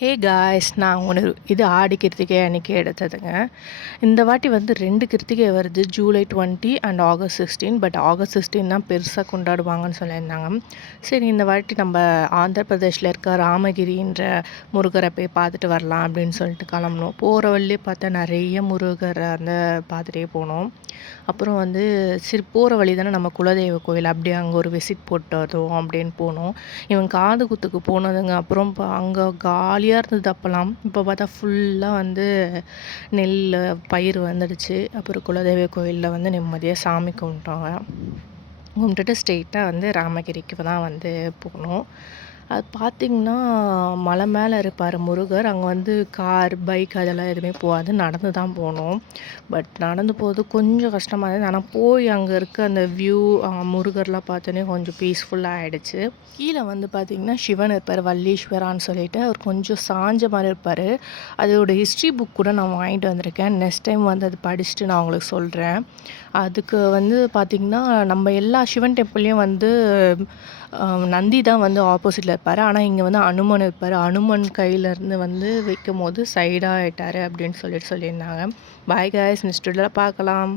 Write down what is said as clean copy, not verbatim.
Hey guys, நான் ஒன்று இது ஆடி கிருத்திகை அன்றைக்கி எடுத்ததுங்க. இந்த வாட்டி வந்து 2 கிருத்திகை வருது, July 20 and August 16. But August 16 தான் பெருசாக கொண்டாடுவாங்கன்னு சொல்லியிருந்தாங்க. சரி, இந்த வாட்டி நம்ம ஆந்திர பிரதேஷில் இருக்க ராமகிரின்ற முருகரை போய் பார்த்துட்டு வரலாம் அப்படின்னு சொல்லிட்டு கிளம்புனோம். போகிற வழியே பார்த்தா நிறைய முருகரை பார்த்துட்டே போனோம். அப்புறம் வந்து சரி, போகிற வழி தானே நம்ம குலதெய்வ கோயில், அப்படியே அங்கே ஒரு விசிட் போட்டு வரும் அப்படின்னு போனோம். இவன் காது குத்துக்கு போனதுங்க. அப்புறம் அங்கே காலியாக இருந்தது அப்போலாம். இப்போ பார்த்தா ஃபுல்லாக வந்து நெல் பயிர் வந்துடுச்சு. அப்புறம் குலதெய்வ கோயிலில் வந்து நிம்மதியாக சாமி கும்பிட்டோங்க. கும்பிட்டுட்டு ஸ்ட்ரெயிட்டாக வந்து ராமகிரிக்கு தான் வந்து போனோம். அது பார்த்திங்கன்னா மலை மேலே இருப்பார் முருகர். அங்கே வந்து கார், பைக் அதெல்லாம் எதுவுமே போகாது, நடந்து தான் போனோம். பட் நடந்து போகிறது கொஞ்சம் கஷ்டமாக இருந்தது. ஆனால் போய் அங்கே இருக்க அந்த வியூ, முருகர்லாம் பார்த்தோன்னே கொஞ்சம் பீஸ்ஃபுல்லாக ஆகிடுச்சு. கீழே வந்து பார்த்திங்கன்னா சிவன் இருப்பார், வள்ளீஸ்வரான்னு சொல்லிட்டு. அவர் கொஞ்சம் சாஞ்ச மாதிரி இருப்பார். அதோட ஹிஸ்ட்ரி புக் கூட நான் வாங்கிட்டு வந்திருக்கேன். நெக்ஸ்ட் டைம் வந்து அது படிச்சுட்டு நான் உங்களுக்கு சொல்கிறேன். அதுக்கு வந்து பார்த்திங்கன்னா நம்ம எல்லா சிவன் டெம்பிள்லேயும் வந்து நந்தி தான் வந்து ஆப்போசிட்டில் இருப்பார். ஆனால் இங்கே வந்து அனுமன் இருப்பார். அனுமன் கையிலேருந்து வந்து வைக்கும் போது சைடாக ஆகிட்டார் அப்படின்னு சொல்லியிருந்தாங்க. பாய் காய்ஸ், நெக்ஸ்ட் வீடியோவில் பார்க்கலாம்.